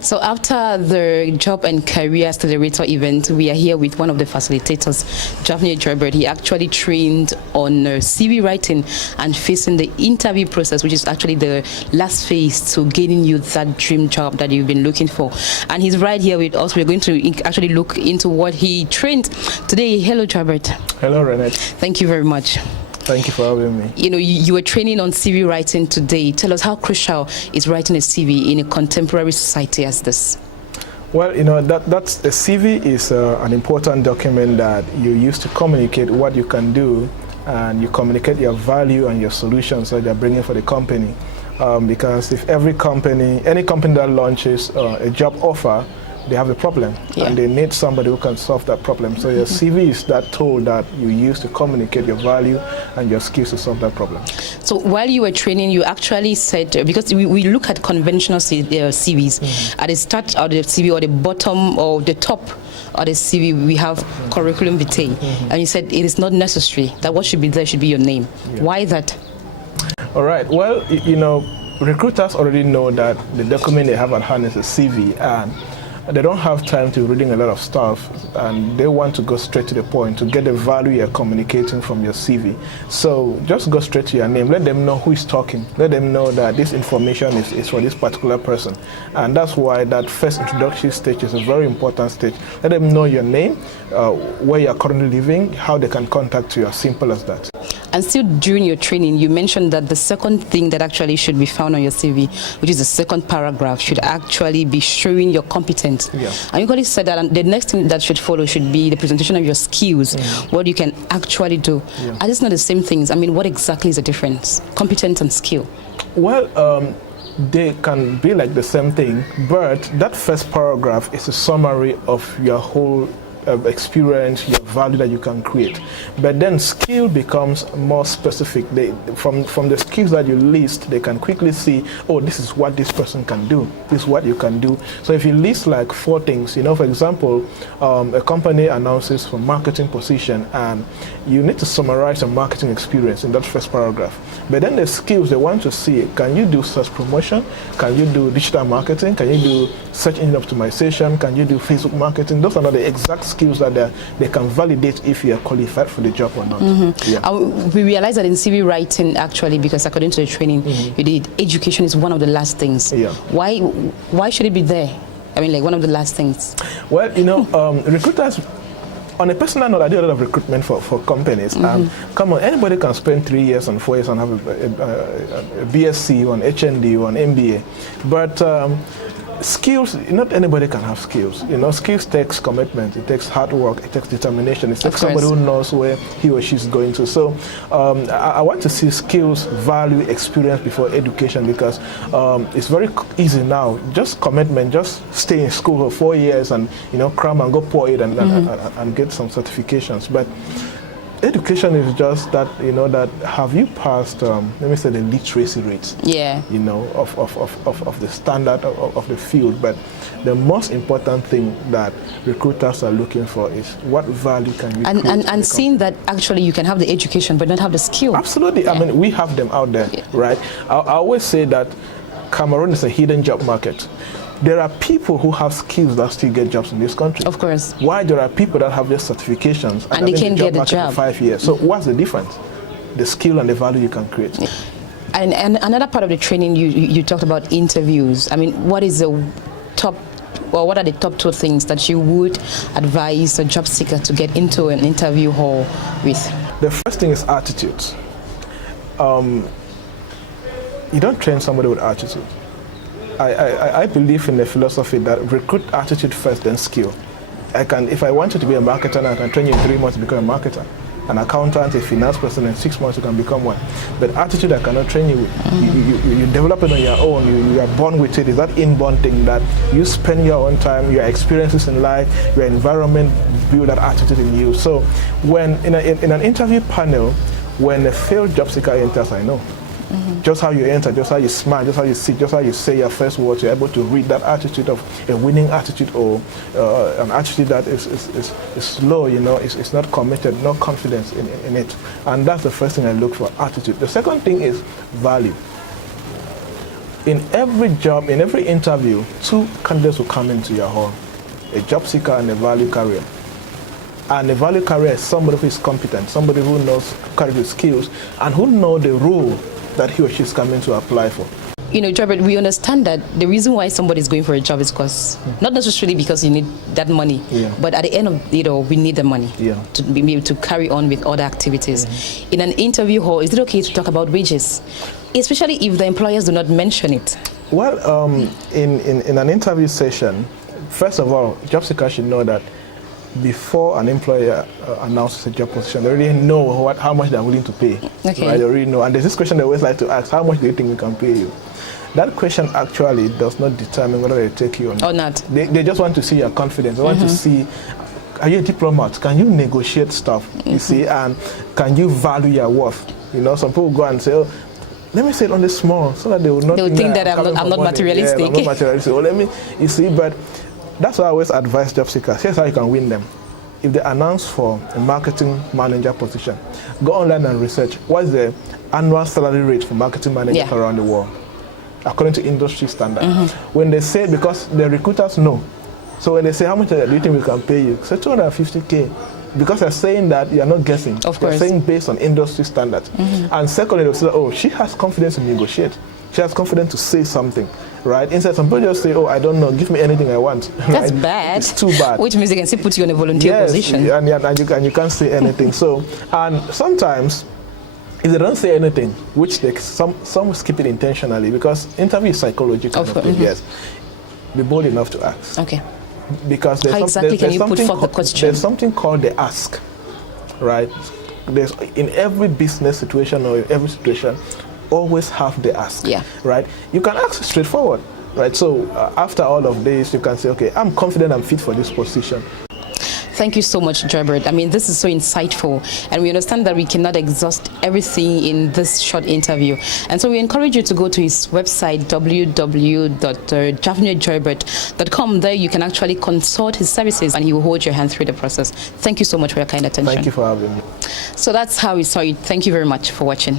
So after the Job and Career Accelerator event, we are here with one of the facilitators, Javni Joybert. He actually trained on CV writing and facing the interview process, which is actually the last phase to getting you that dream job that you've been looking for. And he's right here with us. We're going to actually look into what he trained today. Hello, Joybert. Hello, Renette. Thank you very much. Thank you for having me. You know, you were training on CV writing today. Tell us, how crucial is writing a CV in a contemporary society as this? Well, you know, that's a CV is an important document that you use to communicate what you can do, and you communicate your value and your solutions that you're bringing for the company. Because if every company, any company that launches a job offer, they have a problem, and they need somebody who can solve that problem. So your CV is that tool that you use to communicate your value and your skills to solve that problem. So while you were training, you actually said, because we look at conventional CVs, at the start of the CV or the bottom or the top of the CV, we have curriculum vitae, and you said it is not necessary, that what should be there should be your name. Why that? All right, well, you know, recruiters already know that the document they have at hand is a CV, and they don't have time to reading a lot of stuff, and they want to go straight to the point to get the value you're communicating from your CV. So just go straight to your name. Let them know who is talking. Let them know that this information is for this particular person. And that's why that first introductory stage is a very important stage. Let them know your name, where you're currently living, how they can contact you, as simple as that. And still during your training, you mentioned that the second thing that actually should be found on your CV, which is the second paragraph, should actually be showing your competence. And you already said that, and the next thing that should follow should be the presentation of your skills, what you can actually do. Are these not the same things? I mean, what exactly is the difference? Competence and skill? Well, they can be like the same thing, but that first paragraph is a summary of your whole experience, your value that you can create. But then skill becomes more specific. From the skills that you list, they can quickly see, oh, this is what this person can do, this is what you can do. So if you list like 4 things, you know, for example, a company announces for marketing position, and you need to summarize a marketing experience in that first paragraph. But then the skills they want to see, can you do search promotion? Can you do digital marketing? Can you do search engine optimization? Can you do Facebook marketing? Those are not the exact skills that they can validate if you are qualified for the job or not. We realize that in CV writing, actually, because according to the training you did, education is one of the last things. Why should it be there? I mean, like one of the last things. Well, you know, recruiters, on a personal note, I do a lot of recruitment for companies. Come on, anybody can spend 3 years and 4 years and have a BSc or an HND or an MBA. But skills, not anybody can have skills. You know, skills takes commitment, it takes hard work, it takes determination, it takes somebody who knows where he or she is going to. So I want to see skills, value, experience before education, because it's very easy now. Just commitment, just stay in school for 4 years and, you know, cram and go pour it and get some certifications. But education is just that, you know, that have you passed, let me say, the literacy rates, you know, of the standard of the field. But the most important thing that recruiters are looking for is what value can you create. And seeing that actually you can have the education but not have the skill. Absolutely. I mean, we have them out there, right? I always say that Cameroon is a hidden job market. There are people who have skills that still get jobs in this country. Of course. Why there are people that have their certifications and they can't get a job for 5 years? So what's the difference? The skill and the value you can create. And another part of the training, you talked about interviews. I mean, what is the top, or what are the top 2 things that you would advise a job seeker to get into an interview hall with? The first thing is attitude. You don't train somebody with attitude. I believe in the philosophy that recruit attitude first, then skill. If I want you to be a marketer, I can train you in 3 months to become a marketer. An accountant, a finance person, in 6 months you can become one. But attitude I cannot train you with. You develop it on your own. You are born with it. It's that inborn thing that you spend your own time, your experiences in life, your environment build that attitude in you. So when in an interview panel, when a failed job seeker enters, I know. Just how you enter, just how you smile, just how you sit, just how you say your first words, you're able to read that attitude of a winning attitude, or an attitude that is slow, you know, it's not committed, no confidence in it. And that's the first thing I look for, attitude. The second thing is value. in every job, in every interview, two candidates will come into your hall, a job seeker and a value carrier. And a value carrier is somebody who is competent, somebody who knows, carries the skills, and who knows the role that he or she is coming to apply for. You know, Robert, we understand that the reason why somebody is going for a job is because, not necessarily because you need that money, but at the end of it all, we need the money to be able to carry on with other activities. In an interview hall, is it okay to talk about wages, especially if the employers do not mention it? Well, in an interview session, first of all, job seekers should know that before an employer announces a job position, they already know how much they're willing to pay. Okay. Right? They already know. And there's this question they always like to ask, how much do you think we can pay you? That question actually does not determine whether they take you or not. They just want to see your confidence. They want to see, are you a diplomat? Can you negotiate stuff? You see, and can you value your worth? You know, some people go and say, oh, let me say it on the small, so that they will not think that I'm not materialistic. Yeah, I'm not materialistic. Well, you see, but that's why I always advise job seekers. Here's how you can win them. If they announce for a marketing manager position, go online and research what's the annual salary rate for marketing managers around the world, according to industry standard. When they say, because the recruiters know, so when they say, how much do you think we can pay you? Say 250K. Because they're saying that you're not guessing. Of course. They're saying based on industry standards. And secondly, they'll say, oh, she has confidence to negotiate. She has confidence to say something, right? Instead, some people just say, oh, I don't know, give me anything I want. That's right? bad. It's too bad. Which means they can still put you in a volunteer position. And you can't say anything. So, and sometimes, if they don't say anything, which some skip it intentionally, because interview is psychological. Yes, be bold enough to ask. Okay. Because there's something called the ask, right? There's, in every business situation or in every situation, always have the ask, right? You can ask straightforward, right? So after all of this, you can say, okay, I'm confident I'm fit for this position. Thank you so much, Gerbert. I mean, this is so insightful, and we understand that we cannot exhaust everything in this short interview. And so we encourage you to go to his website, www.javniergerbert.com. There you can actually consult his services, and he will hold your hand through the process. Thank you so much for your kind attention. Thank you for having me. So that's how we saw it. Thank you very much for watching.